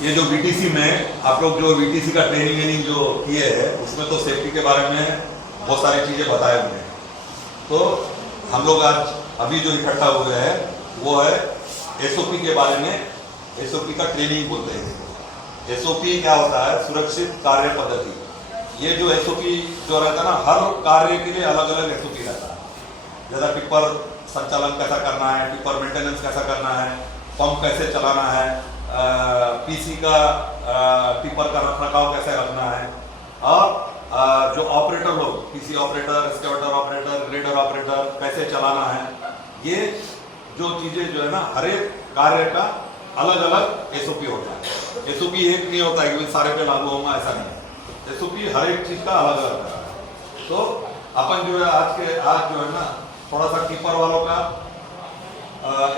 ये जो वीटीसी में आप लोग जो वीटीसी का ट्रेनिंग जो किए हैं उसमें तो सेफ्टी के बारे में बहुत सारी चीज़ें बताए हुए हैं। तो हम लोग आज अभी जो इकट्ठा हुए हैं वो है एसओपी के बारे में। एसओपी का ट्रेनिंग बोलते हैं। एसओपी क्या होता है? सुरक्षित कार्य पद्धति। ये जो एसओपी जो रहता है ना, हर कार्य के लिए अलग अलग एसओपी रहता है। जैसा टिप्पर संचालन कैसा करना है, टिप्पर मेंटेनेंस कैसा करना है, पंप कैसे चलाना है, पीसी का टिप्पर का रखरखाव कैसे रखना है, और जो ऑपरेटर लोग PC operator, excavator operator, grader operator कैसे चलाना है, ये जो चीज़ें जो है ना हर एक कार्य का अलग अलग एसओपी होता है। एसओपी एक नहीं होता है कि सारे पे लागू होगा, ऐसा नहीं। एसओपी हर एक चीज़ का अलग अलग है। तो अपन जो है आज जो है ना थोड़ा सा टिप्पर वालों का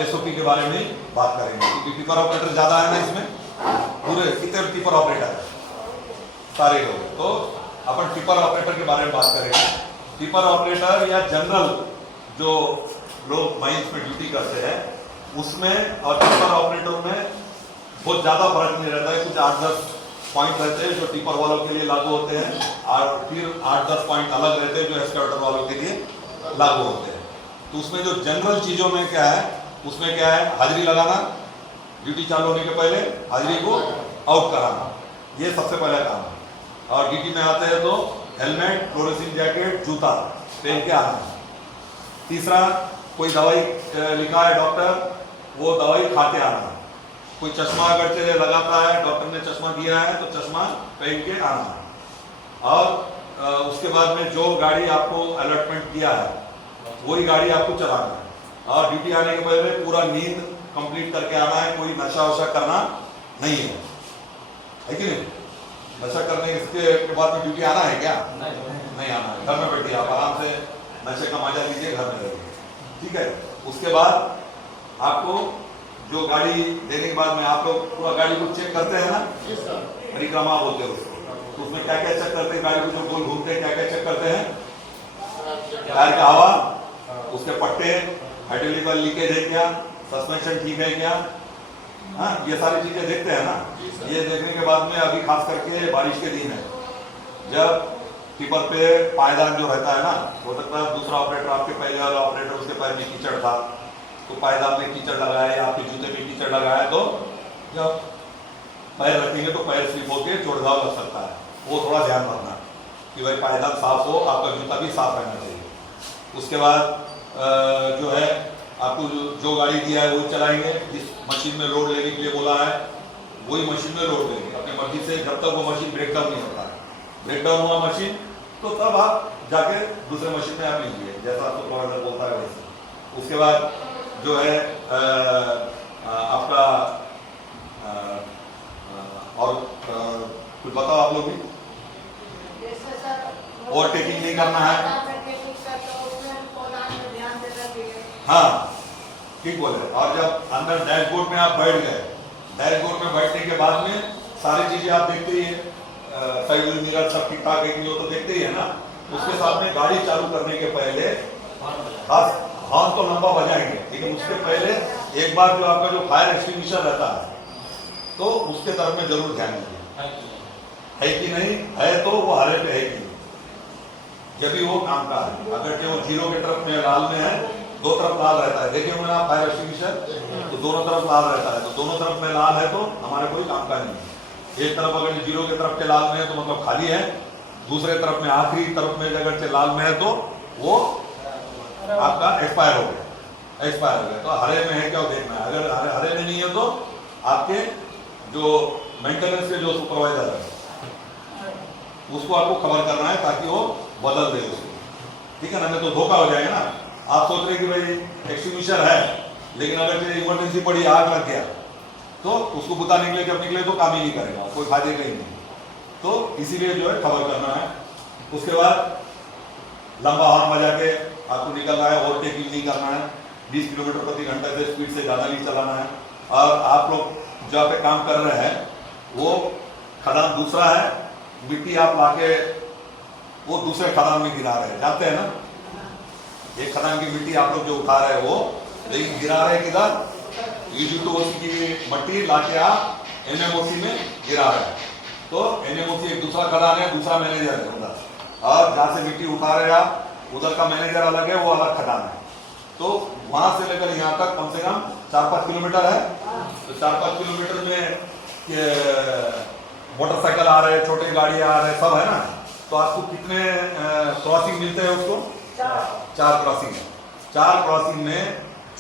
एसओपी के बारे में बात करेंगे, क्योंकि टिप्पर ऑपरेटर ज़्यादा है ना इसमें। पूरे कितने टिप्पर ऑपरेटर है? सारे लोग। तो अपन टिप्पर ऑपरेटर के बारे में बात करेंगे। टिप्पर ऑपरेटर या जनरल जो लोग माइंस में ड्यूटी करते हैं उसमें और टिप्पर ऑपरेटर में बहुत ज़्यादा फर्क नहीं रहता है। कुछ 8-10 पॉइंट रहते हैं जो टिप्पर वालों के लिए लागू होते हैं, और फिर 8-10 पॉइंट अलग रहते हैं जो एक्सकेवेटर वालों के लिए लागू होते हैं। तो उसमें जो जनरल चीज़ों में क्या है, उसमें क्या है? हाजिरी लगाना, ड्यूटी चालू होने के पहले हाजिरी को आउट कराना, ये सबसे पहला काम है। और ड्यूटी में आते हैं तो हेलमेट, फ्लोरेसिंग जैकेट, जूता पहन के आना है। तीसरा, कोई दवाई लिखा है डॉक्टर, वो दवाई खाते आना है। कोई चश्मा अगर से लगाता है, डॉक्टर ने चश्मा दिया है तो चश्मा पहन के आना है। और उसके बाद में जो गाड़ी आपको अलॉटमेंट दिया है वही गाड़ी आपको चलाना है। और ड्यूटी आने के पहले पूरा नींद कंप्लीट करके आना है। कोई नशा वशा करना नहीं है कि नहीं? नशा करने के बाद में ड्यूटी आना है क्या? नहीं आना है। घर में बैठिए, आप आराम से नशे का मजा लीजिए, घर में रहिए, ठीक है। उसके बाद आपको जो गाड़ी देने के बाद में आप लोग पूरा गाड़ी को चेक करते हैं ना, परिक्रमा बोलते हैं उसको। तो उसमें क्या क्या चेक करते हैं? गाड़ी को जो गोल घूमते हैं क्या क्या चेक करते हैं? टायर का हवा, उसके पट्टे, हाइड्रोलिक ऑयल लीकेज है क्या, सस्पेंशन ठीक है क्या, हाँ ये सारी चीजें देखते हैं ना। ये देखने के बाद में अभी खास करके बारिश के दिन है, जब टिप्पर पे पायदान जो रहता है ना, हो सकता है दूसरा ऑपरेटर, आपके पहले वाला ऑपरेटर, उसके पैर में कीचड़ था तो पायदान में कीचड़ लगाया या आपके जूते में कीचड़ लगाया, तो जब पैर रखेंगे तो पैर स्लिप होकर जोड़घाव लग सकता है। वो थोड़ा ध्यान रखना कि भाई पायदान साफ हो, आपका जूता भी साफ रहना चाहिए। उसके बाद जो है आपको जो गाड़ी दिया है वही चलाएंगे। जिस मशीन में लोड लेने के लिए बोला है वही मशीन में लोड लेंगे अपनी मर्जी से, जब तक वो मशीन ब्रेकडाउन नहीं होता है। ब्रेकडाउन हुआ मशीन तो तब आप जाके दूसरे मशीन में आप लीजिए, जैसा आपको प्रोवाइडर बोलता है वैसे। उसके बाद जो है आपका और कुछ बताओ आप लोग भी। ओवरटेकिंग नहीं करना है। हाँ ठीक बोले। और जब अंदर डैशबोर्ड में आप बैठ गए, डैशबोर्ड में बैठने के बाद में सारी चीजें आप देखते ही है, साइड मिरर सब ठीक ठाक है कि वो तो देखते ही है ना। उसके साथ में गाड़ी चालू करने के पहले खास हॉर्न तो लंबा बजाएंगे, लेकिन उसके पहले एक बार जो आपका जो फायर एक्सटिंग्विशर रहता है तो उसके तरफ में जरूर ध्यान दीजिए, है कि नहीं है, तो वो हरे पे है कि नहीं, जब भी वो काम का है। अगर जो 0 के तरफ में लाल में है, दो तरफ लाल रहता है, देखिए मैंने आप फायर एक्सटिंग्विशर तो दोनों तरफ लाल रहता है, तो दोनों तरफ में लाल है तो हमारे कोई काम का नहीं है। एक तरफ अगर 0 के तरफ के लाल में है तो मतलब खाली है, दूसरे तरफ में आखिरी तरफ में अगर से लाल में है तो वो आपका एक्सपायर हो गया, एक्सपायर हो गया। तो हरे में है क्या देखना है। अगर हरे में नहीं है तो आपके जो मेंटेनेंस के जो सुपरवाइजर है उसको आपको खबर करना है ताकि वो बदल दे उसको, ठीक है ना। नहीं तो धोखा हो जाएगा ना। आप सोच रहे कि भाई एक्सटिंग्विशर है, लेकिन अगर इमरजेंसी पड़ी, आग लग गया, तो उसको बुता निकले जब निकले तो काम ही नहीं करेगा, कोई फायदे का ही नहीं। तो इसीलिए जो है खबर करना है। उसके बाद लंबा हॉर्न बजा के आपको निकलना है, ओवरटेकिंग नहीं करना है, 20 किलोमीटर प्रति घंटे से स्पीड से ज़्यादा नहीं चलाना है। और आप लोग जहाँ पे काम कर रहे हैं वो खदान दूसरा है, मिट्टी आप लाके वो दूसरे खदान में गिरा रहे हैं, जानते हैं ना। एक खदान की मिट्टी आप लोग जो उठा रहे हैं वो, लेकिन गिरा रहे किधर? यूजुअली तो की मट्टी लाके आप एनएमओसी में गिरा है। तो एनएमओसी एक दूसरा खदान है, दूसरा मैनेजर है उधर, और जहाँ से मिट्टी उठा रहे आप उधर का मैनेजर अलग है, वो अलग खदान है। तो वहां से लेकर यहाँ तक कम से कम 4-5 किलोमीटर है। तो 4-5 किलोमीटर में मोटरसाइकिल आ रहे हैं, छोटे गाड़ी आ रहे हैं, सब है ना। तो आपको कितने क्रॉसिंग मिलते हैं उसको? 4 क्रॉसिंग है। 4 क्रॉसिंग में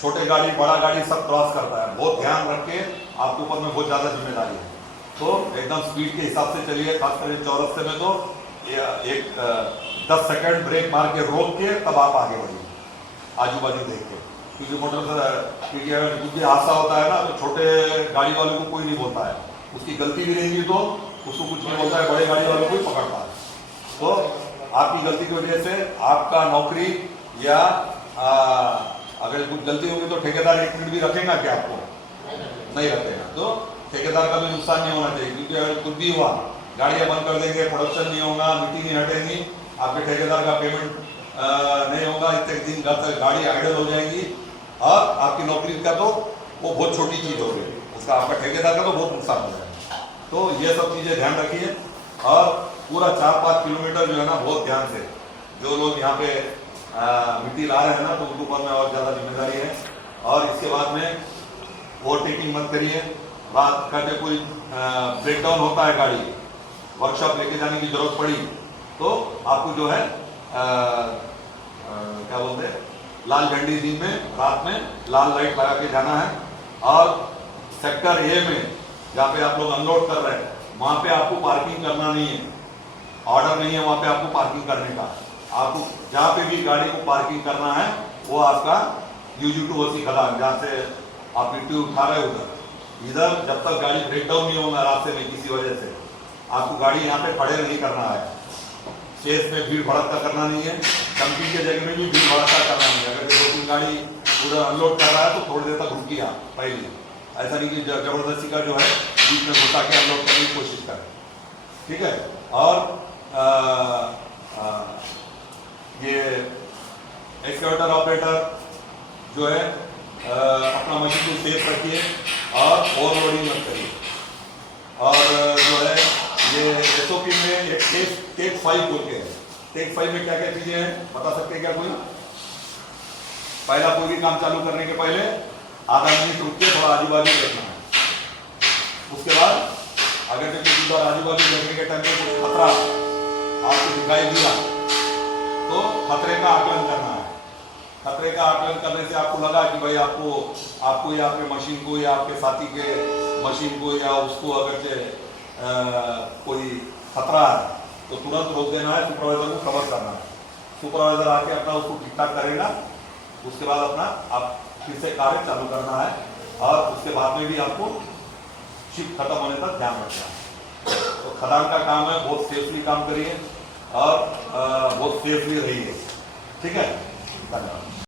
छोटे गाड़ी बड़ा गाड़ी सब क्रॉस करता है। बहुत ध्यान रख के आपके ऊपर में बहुत ज्यादा जिम्मेदारी है। तो एकदम स्पीड के हिसाब से चलिए, खासकर चौरस्ते में तो एक 10 सेकंड ब्रेक मार के रोक के तब आप आगे बढ़िए, आजू बाजू देख के। क्योंकि क्योंकि हादसा होता है ना, तो छोटे गाड़ी वाले को कोई नहीं बोलता है, उसकी गलती भी रहेगी तो उसको कुछ नहीं बोलता है, बड़े गाड़ी वाले को ही पकड़ता है। तो आपकी गलती की वजह से आपका नौकरी या अगर कुछ गलती होगी तो ठेकेदार 1 मिनट भी रखेगा क्या? आपको नहीं रखेगा। तो ठेकेदार का भी नुकसान नहीं होना चाहिए, क्योंकि अगर कुछ भी हुआ, गाड़ियां बंद कर देंगे, प्रोडक्शन नहीं होगा, मिट्टी नहीं हटेगी, आपके ठेकेदार का पेमेंट नहीं होगा, इतने दिन गाड़ी आइडल हो जाएंगी, और आपकी नौकरी का तो वो बहुत छोटी चीज हो गई, उसका आपका ठेकेदार का तो बहुत नुकसान हो जाएगा। तो ये सब चीजें ध्यान रखिए। और पूरा 4-5 किलोमीटर जो है ना, बहुत ध्यान से जो लोग यहाँ पे मिट्टी ला रहे हैं ना, तो उनके ऊपर में और ज़्यादा जिम्मेदारी है। और इसके बाद में ओवरटेकिंग मत करिए। बात करके कोई ब्रेकडाउन होता है, गाड़ी वर्कशॉप लेके जाने की जरूरत पड़ी तो आपको जो है क्या बोलते हैं, लाल झंडी दिन में, रात में लाल लाइट लगा के जाना है। और सेक्टर ए में जहाँ पे आप लोग अनलोड कर रहे हैं, वहाँ पे आपको पार्किंग करना नहीं है, ऑर्डर नहीं है वहाँ पे आपको पार्किंग करने का। आपको जहाँ पे भी गाड़ी को पार्किंग करना है वो आपका UG2OC खदान, जहाँ से आप मिट्टी उठा रहे हो इधर जब तक गाड़ी ब्रेकडाउन नहीं होगा रास्ते में किसी वजह से, आपको गाड़ी यहाँ पे खड़े नहीं करना है। चेस में भीड़ भड़का करना नहीं है, डंपिंग के जगह में भी भीड़ भड़का करना नहीं है। अगर 2-3 गाड़ी उधर अनलोड कर रहा है तो थोड़ी देर तक रुकी आप पहले, ऐसा नहीं कि जबरदस्ती का जो है बीच में घुसा के अनलोड करने की कोशिश करें, ठीक है। और ये एक्सकेवेटर ऑपरेटर जो है अपना मशीन को सेफ रखिए और ओवरलोडिंग मत करिए। और जो है ये SOP में एक टेक 5 बोल के है। टेक 5 में क्या क्या चीजें हैं बता सकते हैं क्या कोई? पहला कोई भी काम चालू करने के पहले आधा मिनट रुक के थोड़ा आजू बाजू देखना है। उसके बाद अगर किसी बार आजू बाजू देखने के टाइम पे कुछ खतरा आपको दिखाई दिया तो खतरे का आकलन करना है। खतरे का आकलन करने से आपको लगा कि भाई आपको या आपके मशीन को या आपके साथी के मशीन को या उसको अगर कोई खतरा है तो तुरंत रोक देना है, सुपरवाइजर को खबर करना है। सुपरवाइजर आके अपना उसको ठीक ठाक करेगा, उसके बाद अपना आप फिर से कार्य चालू करना है। और उसके बाद में भी आपको शिफ्ट खत्म होने तक ध्यान रखना है। तो खदान का काम है, बहुत सेफली काम करिए और बहुत सेफली रहिए, ठीक है। धन्यवाद।